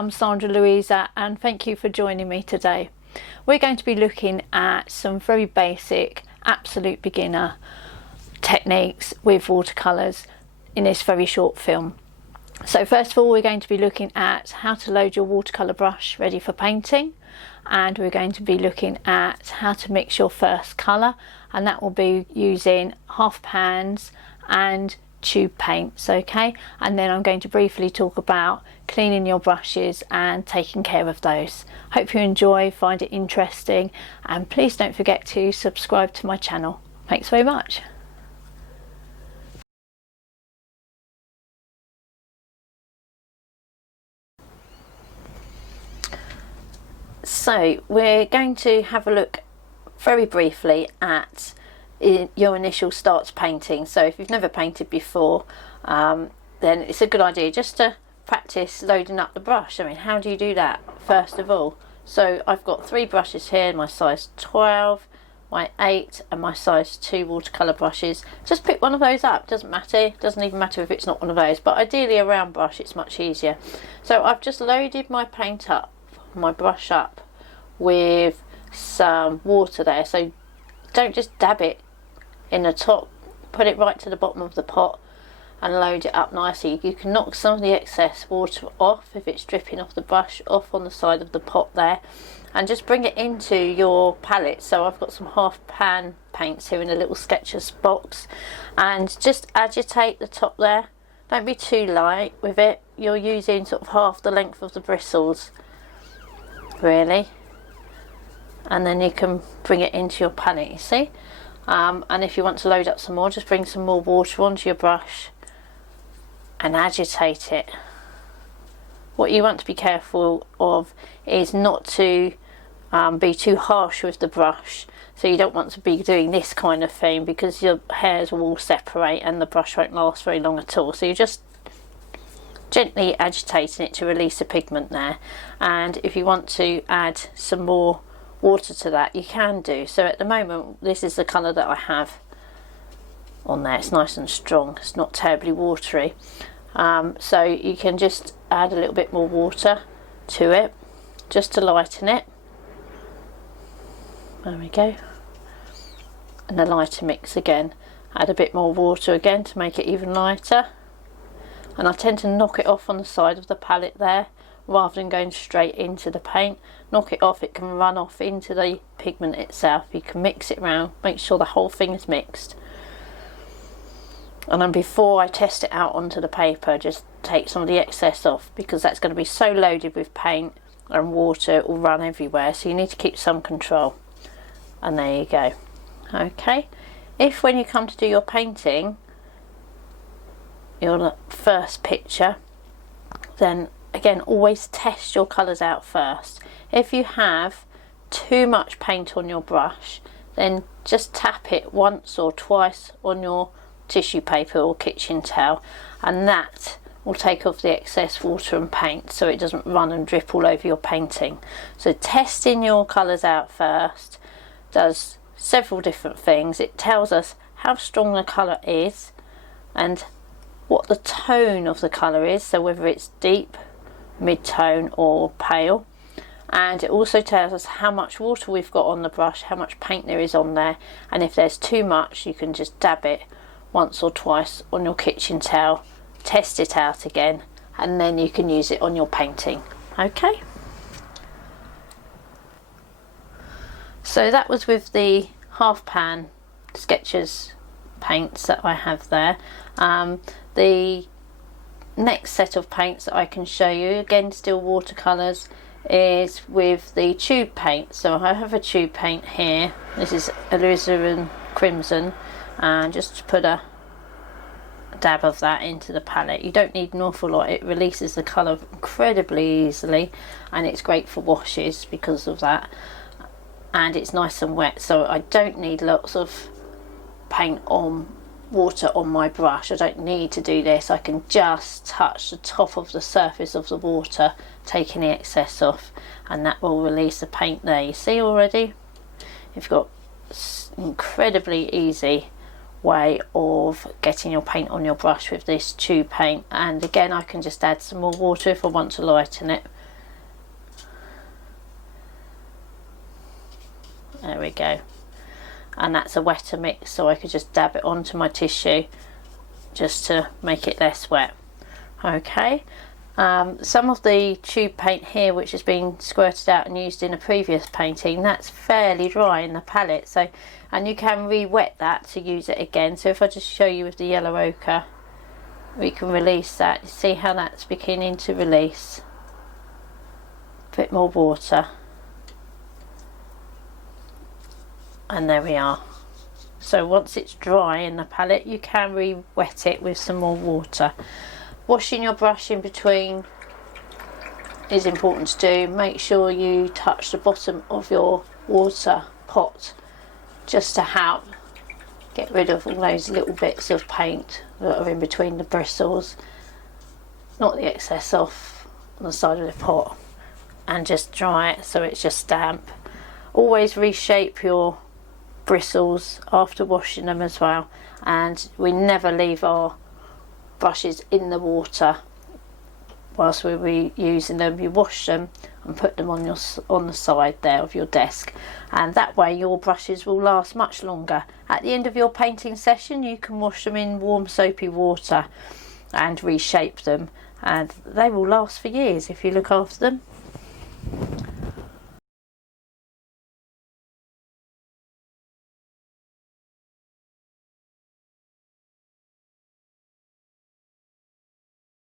I'm Sandra Louisa and thank you for joining me today. We're going to be looking at some very basic, absolute beginner techniques with watercolours in this very short film. So first of all, we're going to be looking at how to load your watercolour brush ready for painting, and we're going to be looking at how to mix your first colour, and that will be using half pans and tube paints, okay? And then I'm going to briefly talk about cleaning your brushes and taking care of those. Hope you enjoy, find it interesting, and please don't forget to subscribe to my channel. Thanks very much. So we're going to have a look very briefly at your initial start to painting. So if you've never painted before, then it's a good idea just to practice loading up the brush. I mean, how do you do that first of all? So I've got 3 brushes here, my size 12, my 8 and my size 2 watercolour brushes. Just pick one of those up, doesn't matter, it doesn't even matter if it's not one of those, but ideally a round brush, it's much easier. So I've just loaded my paint up, my brush up with some water there. So don't just dab it in the top, put it right to the bottom of the pot and load it up nicely. You can knock some of the excess water off if it's dripping off the brush, off on the side of the pot there, and just bring it into your palette. So I've got some half pan paints here in a little Sketchers box, and just agitate the top there. Don't be too light with it, you're using sort of half the length of the bristles really, and then you can bring it into your palette, you see. And if you want to load up some more, just bring some more water onto your brush and agitate it. What you want to be careful of is not to be too harsh with the brush. So you don't want to be doing this kind of thing, because your hairs will all separate and the brush won't last very long at all. So you're just gently agitating it to release the pigment there. And if you want to add some more water to that, you can do. So at the moment, this is the colour that I have on there. It's nice and strong, it's not terribly watery. So you can just add a little bit more water to it just to lighten it. There we go. And a lighter mix again. Add a bit more water again to make it even lighter. And I tend to knock it off on the side of the palette there, rather than going straight into the paint. Knock it off, it can run off into the pigment itself. You can mix it around, make sure the whole thing is mixed. And then before I test it out onto the paper, just take some of the excess off, because that's going to be so loaded with paint and water, it will run everywhere. So you need to keep some control. And there you go. Okay, if when you come to do your painting, your first picture, then again, always test your colours out first. If you have too much paint on your brush, then just tap it once or twice on your tissue paper or kitchen towel, and that will take off the excess water and paint, so it doesn't run and drip all over your painting. So testing your colours out first does several different things. It tells us how strong the colour is and what the tone of the colour is, so whether it's deep, mid-tone or pale. And it also tells us how much water we've got on the brush, how much paint there is on there, and if there's too much, you can just dab it once or twice on your kitchen towel, test it out again, and then you can use it on your painting. Okay, so that was with the half pan Sketchers paints that I have there. The next set of paints that I can show you, again still watercolours, is with the tube paint. So I have a tube paint here. This is alizarin crimson, and just put a dab of that into the palette. You don't need an awful lot, it releases the colour incredibly easily, and it's great for washes because of that, and it's nice and wet, so I don't need lots of paint on water on my brush. I don't need to do this. I can just touch the top of the surface of the water, taking the excess off, and that will release the paint there. You see already? You've got incredibly easy way of getting your paint on your brush with this tube paint. And again, I can just add some more water if I want to lighten it There we go. And that's a wetter mix, so I could just dab it onto my tissue just to make it less wet. Okay. Some of the tube paint here, which has been squirted out and used in a previous painting, that's fairly dry in the palette, so, and you can re-wet that to use it again. So if I just show you with the yellow ochre, we can release that. You see how that's beginning to release. A bit more water, and there we are. So once it's dry in the palette, you can re-wet it with some more water. Washing your brush in between is important to do. Make sure you touch the bottom of your water pot just to help get rid of all those little bits of paint that are in between the bristles, not the excess off on the side of the pot, and just dry it so it's just damp. Always reshape your bristles after washing them as well, and we never leave our brushes in the water whilst we're reusing them. You wash them and put them on the side there of your desk, and that way your brushes will last much longer. At the end of your painting session, you can wash them in warm soapy water and reshape them, and they will last for years if you look after them.